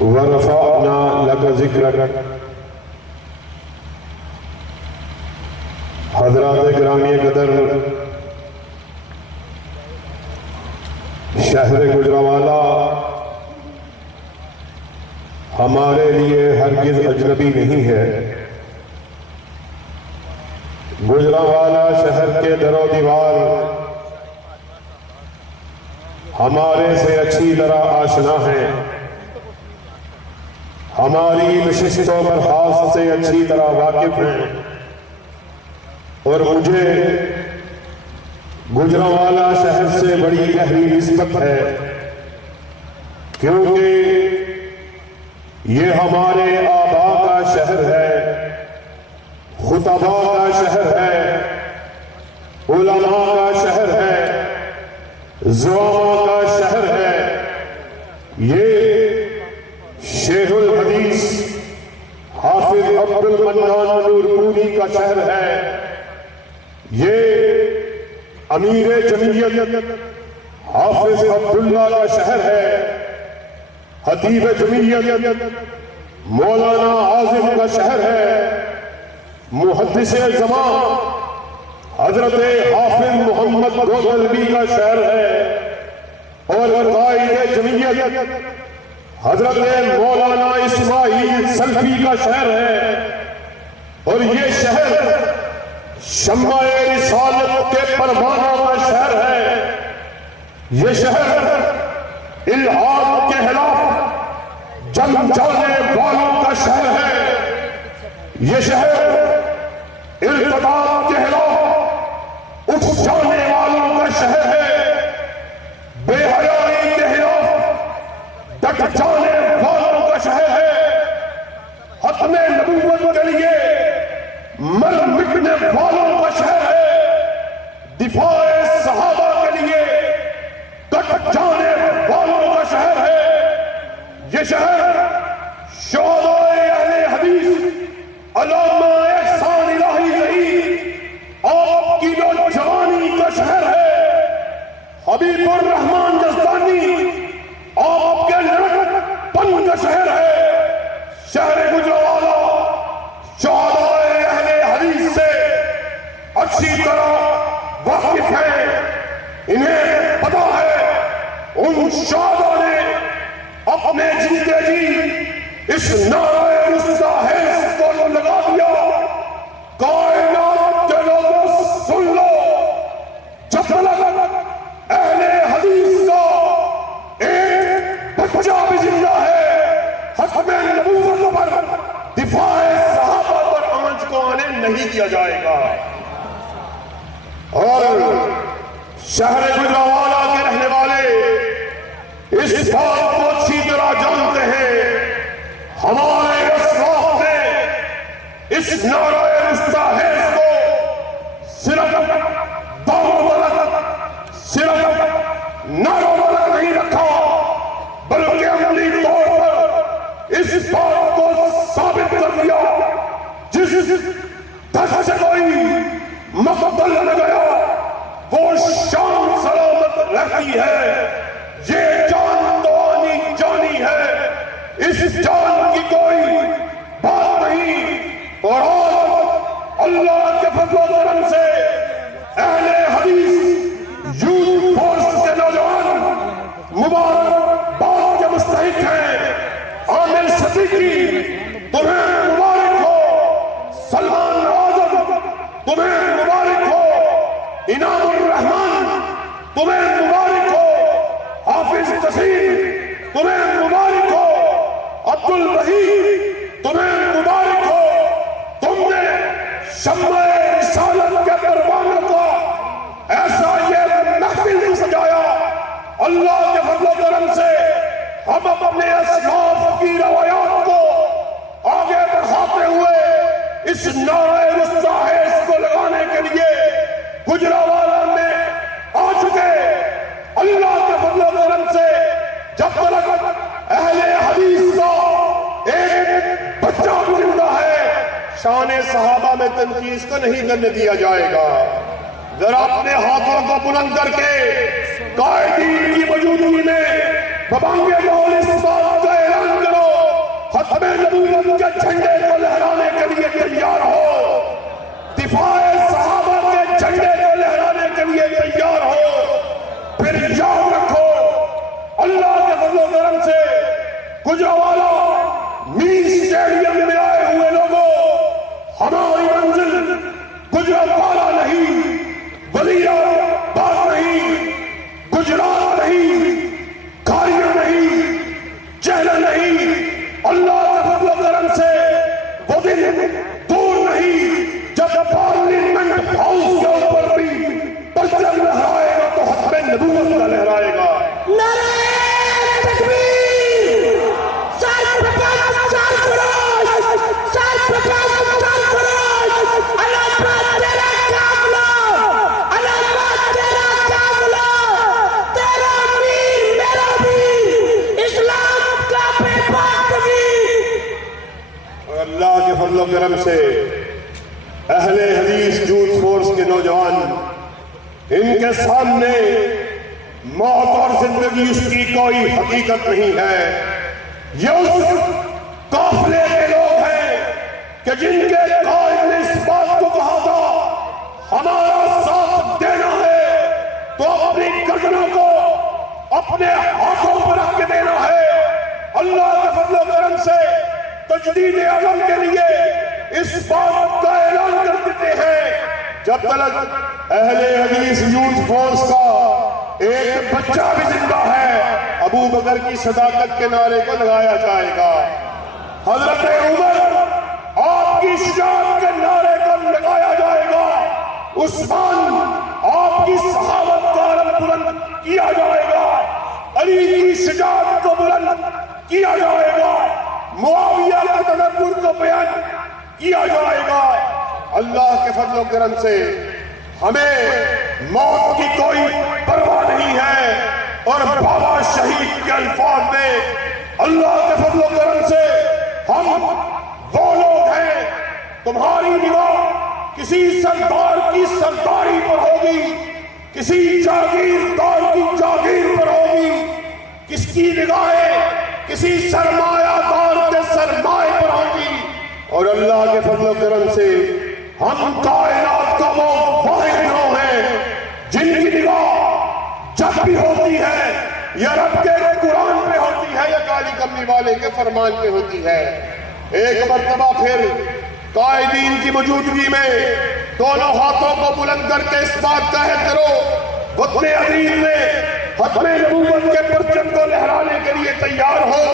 ورفعنا لك ذکرک۔ حضرات گرامی قدر، شہر گجرانوالہ ہمارے لیے ہرگز اجنبی نہیں ہے۔ گجرانوالہ شہر کے در و دیوار ہمارے سے اچھی طرح آشنا ہیں، ہماری نشست و برخاست سے اچھی طرح واقف ہیں، اور مجھے گجرانوالہ شہر سے بڑی گہری نسبت ہے، کیونکہ یہ ہمارے آباء کا شہر ہے، خطباء کا شہر ہے، علماء کا شہر ہے، زعماء کا شہر ہے۔ یہ شیخ الحدیث حافظ عبد المنان نورپوری کا شہر ہے، یہ امیر جمعیت حافظ عبداللہ کا شہر ہے، خطیب جمعیت مولانا عاظم کا شہر ہے، محدث زمان حضرت حافظ محمد گوگلوی کا شہر ہے، اور قائد جمعیت حضرت مولانا اسماعیل سلفی کا شہر ہے۔ اور یہ شہر شمع رسالت کے پروانہ کا شہر ہے، یہ شہر الہاد کے خلاف جنگ جانے والوں کا شہر ہے، یہ شہر ارتداد کے خلاف اٹھ جانے والوں کا شہر ہے، بے حیائی کے خلاف ڈٹ جانے والوں کا شہر ہے، ختم نبوت کے لیے مر مٹنے والوں کا شہر ہے، دفاع صحابہ کے لیے ڈٹ جانے والوں کا شہر ہے، یہ شہر شہداء اہل حدیث علامہ احسان الہی ظہیر آپ کی نوجوانی کا شہر ہے، حبیب الرحمن یزدانی آپ کے لڑک پن کا شہر ہے۔ شہر گجرانوالہ شہداء اہل حدیث سے اچھی طرح واقف ہیں، انہیں پتا ہے ان شہداء نے اپنے جیتے جی اس نعرہ مستحیل کو لگا دیا، کائنات کے لوگوں سن لو، جب تک اہل حدیث کا ایک بچہ بھی زندہ ہے، ختم نبوت پر دفاع صحابہ پر آنچ کو آنے نہیں دیا جائے گا۔ اور شہر گجرانوالہ کے رہنے والے اس بات کو اچھی طرح جانتے ہیں، ہمارے اسلاف نے اس نعرہ مستحیل کو صرف دعوت ملک، صرف نعرہ ملک نہیں رکھا، بلکہ عملی طور پر اس بات کو ثابت کر دیا، جس دھڑ سے کوئی مقتل نہ گیا وہ شان سلامت رہتی ہے، یہ جان تو آنی جانی ہے، اس جان کی کوئی بات نہیں۔ اور آج اللہ کے فضل و کرم سے اہل حدیث یوتھ فورس کے نوجوان مبارکباد کے مستحق ہیں۔ عامر صدیقی تمہیں مبارک ہو، سلمان اعظم تمہیں مبارک ہو، انعام الرحمن تمہیں مبارک ہو، حافظ تسیم تمہیں مبارک ہو، عبد الوحید تمہیں مبارک ہو، تم نے شمع رسالت کے پروانہ کا ایسا یہ محفل سجایا۔ اللہ کے فضل و کرم سے ہم اپنے اسلاف کی روایات کو آگے بڑھاتے ہوئے اس نعرہ مستحیل کو لگانے کے لیے گجرانوالہ میں آ چکے۔ اللہ کے فضل و کرم سے جب تک اہل حدیث کا ایک بچہ زندہ ہے، شان صحابہ میں تنقیص کو نہیں کرنے دیا جائے گا۔ ذرا اپنے ہاتھوں کو بلند کر کے قائدین کی موجودگی میں ببانگ بول اس بات کا اعلان کرو ہمیں نبوت کے جھنڈے کو لہرانے کے لیے تیار ہو، دفاع صحابہ کے جھنڈے کو لہرانے کے لیے تیار ہو۔ پھر یاد رکھو اللہ کے فضل و کرم سے گجرانوالہ مین اسٹیڈیم میں آئے ہوئے لوگوں، ہماری منزل گجرانوالہ نہیں، وزیر آباد نہیں، گجرات نہیں، کھاریاں نہیں، چہلہ نہیں۔ اللہ کے فضل و کرم سے وہ دن دور نہیں جب پارلیمنٹ ہاؤس کے اوپر بھی پرچم لہرائے گا تو حتم نبوت کا لہرائے گا۔ اللہ کے فضل و کرم سے اہل حدیث یوتھ فورس کے نوجوان، ان کے سامنے موت اور زندگی اس کی کوئی حقیقت نہیں ہے۔ یہ اس قافلے کے لوگ ہیں کہ جن کے قائد نے اس بات کو کہا تھا ہمارا ساتھ دینا ہے تو اپنی گردنوں کو اپنے ہاتھوں پر رکھ کے دینا ہے۔ اللہ کے فضل و کرم سے تجدید عالم کے لیے اس بات کا اعلان کر دیتے ہیں، جب تک اہل حدیث یوتھ فورس کا ایک بچہ بھی زندہ ہے ابو بکر کی صداقت کے نعرے کو لگایا جائے گا، حضرت عمر آپ کی شجاعت کے نعرے کو لگایا جائے گا، عثمان آپ کی صحابت کا علم بلند کیا جائے گا، علی کی شجاعت کو بلند کیا جائے گا، معاویہ کے تدبر کو بیان کیا جائے گا۔ اللہ کے فضل و کرم سے ہمیں موت کی کوئی پرواہ نہیں ہے، اور بابا شہید کے الفاظ میں اللہ کے فضل و کرم سے ہم وہ لوگ ہیں، تمہاری نگاہ کسی سردار کی سرداری پر ہوگی، کسی جاگیردار کی جاگیر پر ہوگی، کس کی نگاہیں کسی سرمایہ دار کے سرمایہ پر ہوگی، اور اللہ کے فضل و کرم سے ہم کائنات کا وہ واحد گروہ ہیں جن کی نگاہ جب بھی ہوتی ہے یا رب کے قرآن پہ ہوتی ہے یا کالی کملی والے کے فرمان پہ ہوتی ہے۔ ایک مرتبہ پھر قائدین کی موجودگی میں دونوں ہاتھوں کو بلند کر کے اس بات کا عہد کرو، وطن عزیز میں ختم نبوت کے پرچم کو لہرانے کے لیے تیار ہو،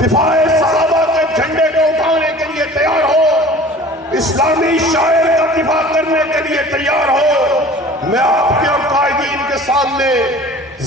دفاع صحابہ کے جھنڈے کو اٹھانے کے لیے تیار ہو، اسلامی شاعر کا دفاع کرنے کے لیے تیار ہو۔ میں آپ کے اور قائدین کے سامنے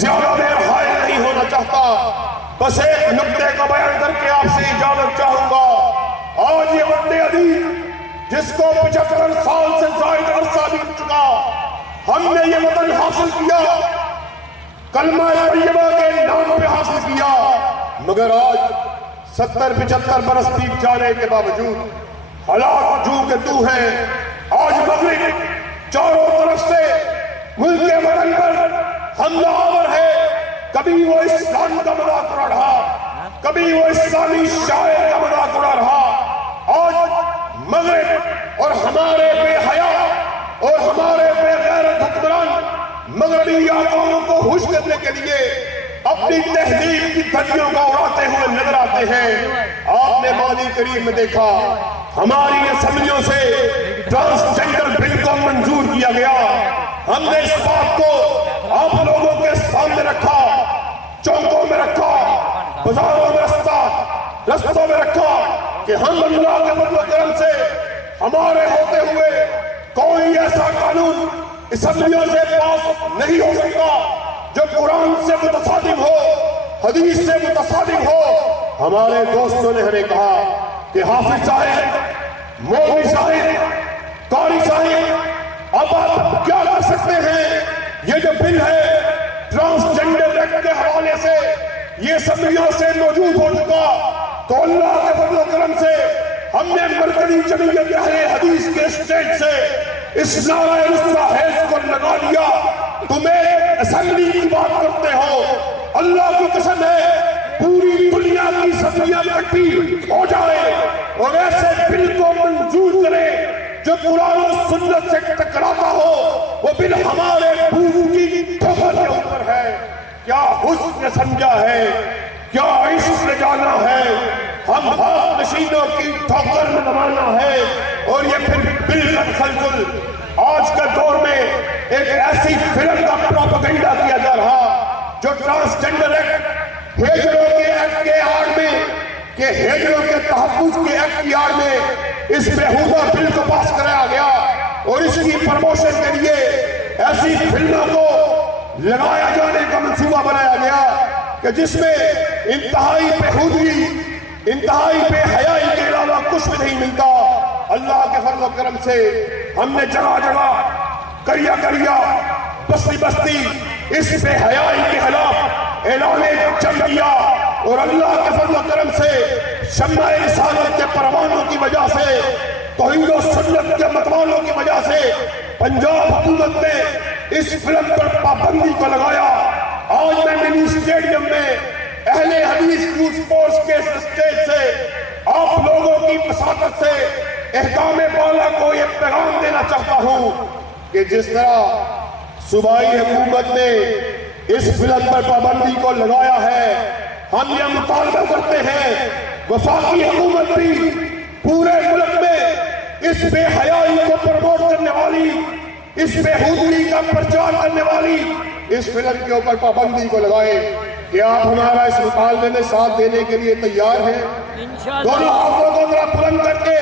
زیادہ دیر حائل نہیں ہونا چاہتا، بس ایک نقطے کا بیان کر کے آپ سے اجازت چاہوں گا۔ آج یہ وطن عزیز جس کو 75 سال سے زائد عرصہ بیت چکا، ہم نے یہ وطن حاصل کیا، کلمہ طیبہ کے نام پہ حاصل کیا، مگر آج 70-75 برس بیت جانے کے باوجود حالات جو کہ تو ہیں۔ آج مغرب چاروں طرف سے ملک کے وطن پر حملہ آور ہے، کبھی وہ اسلام کا مذاق اڑا رہا، کبھی وہ اسلامی شاعر کا مذاق اڑا رہا۔ آج مغرب اور ہمارے بے حیا اور ہمارے بے غیرت حکمران مغربی آقاؤں کو خوش کرنے کے لیے اپنی تہذیب کی دھجیوں کو اڑاتے ہوئے نظر آتے ہیں۔ آپ نے ماضی قریب میں دیکھا ہماری اسمبلیوں سے ٹرانسجنڈر بل کو منظور کیا گیا، ہم نے اس بات کو آپ لوگوں کے سامنے رکھا، چوکوں میں رکھا، بازاروں میں رستوں میں رکھا کہ ہم اللہ کے فضل و کرم سے ہمارے ہوتے ہوئے کوئی ایسا قانون اسمبلیوں سے پاس نہیں ہو سکتا جو قرآن سے متصادم ہو، حدیث سے متصادم ہو۔ ہمارے دوستوں نے ہمیں کہا کہ حافظ صاحب، مولوی صاحب، قاری صاحب، اب آپ کیا کر سکتے ہیں؟ یہ جو بل ہے ٹرانسجنڈر ایکٹ کے حوالے سے یہ اسمبلیوں سے موجود ہو چکا، تو اللہ کے فضل و کرم سے ہم نے مرکزی جمعیت اہل حدیث کے اسٹیج سے اس نعرہ رسول حیض کو لگا دیا۔ تمہیں اسمبلی کی بات کرتے ہو، اللہ کی قسم ہے پوری دنیا کی سبزیاں کٹی ہو جائے اور ایسے بل کو منظور کرے جو قرآن و سنت سے ٹکراتا ہو، وہ بل ہمارے بوجھ کی ٹھوکر کے اوپر ہے۔ کیا حسن نے سمجھا ہے، کیا عشق نے جانا ہے، ہم ہاتھ نشینوں کی ٹھوکر میں دبانا ہے۔ اور یہ پھر بل کا تسلسل آج کے دور میں ایک ایسی فلم کا پروپیگنڈا کیا جا رہا جو ٹرانسجنڈر ایکٹ، ہیجروں کے ایکٹ کے آڑ میں، کہ ہیجروں کے تحفظ کے ایکٹ کی آڑ میں اس بیہودہ بل کو پاس کرایا گیا اور اس کی پروموشن کے لیے ایسی فلموں کو لگایا جانے کا منصوبہ بنایا گیا کہ جس میں انتہائی بیہودگی، انتہائی بے حیائی کے علاوہ کچھ بھی نہیں ملتا۔ اللہ کے فضل و کرم سے ہم نے جگہ جگہ، کریا کریا، بستی بستی اس بے حیائی کے خلاف اعلان جنگ کیا، اور اللہ کے فضل و کرم سے شمع رسالت کے پروانوں کی وجہ سے، توحید و سنت کے متوالوں کی وجہ سے پنجاب حکومت نے اس فلم پر پابندی کو لگایا۔ آج میں منی اسٹیڈیم میں اہل حدیث یوتھ فورس کے اسٹیج سے آپ لوگوں کی وساطت سے احکام بالا کو یہ پیغام دینا چاہتا ہوں کہ جس طرح صوبائی حکومت نے اس فلم پر پابندی کو لگایا ہے، ہم یہ مطالبہ کرتے ہیں وفاقی حکومت بھی پورے ملک میں اس بے حیائی کو پروموٹ کرنے والی، اس بیہودگی کا پرچار کرنے والی اس فلم کے اوپر پابندی کو لگائے۔ کیا آپ ہمارا اس مطالبے میں ساتھ دینے کے لیے تیار ہیں؟ دونوں ہاتھوں کو ذرا بلند کر کے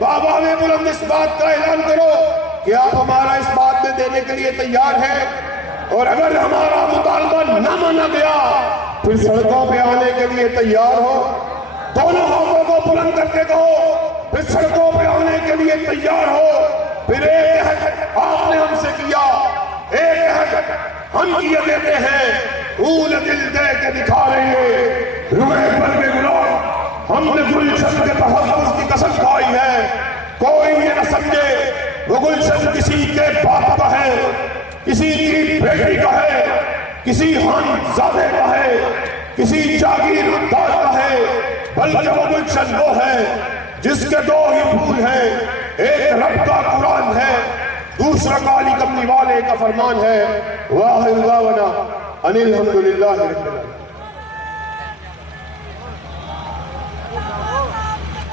بابا میں بلند اس بات کا اعلان کرو کہ آپ ہمارا اس بات میں دینے کے لیے تیار ہیں، اور اگر ہمارا مطالبہ نہ مانا گیا پھر سڑکوں پہ آنے کے لیے تیار ہو۔ دونوں ہاتھوں کو بلند کر کے کہو، پھر سڑکوں پہ آنے کے لیے تیار ہو۔ پھر ایک عہد آپ نے ہم سے کیا، ایک عہد ہم کیے دیتے ہیں، پھول دل دے کے دکھا رہے ہیں روئے پر کے گلاب۔ ہم نے گلشن کے تحفظ کی قسم کھائی ہے، کوئی یہ نہ سمجھے وہ گلشن کسی کے باپ کا ہے، کسی کی بیٹی کا ہے، کسی خانزادے کا ہے، کسی جاگیردار کا ہے، بلکہ وہ گلشن وہ ہے جس کے دو ہی پھول ہیں، ایک رب کا قرآن ہے، دوسرا کالی کملی والے کا فرمان ہے۔ وآخر دعوانا ان الحمدللہ رب العالمین۔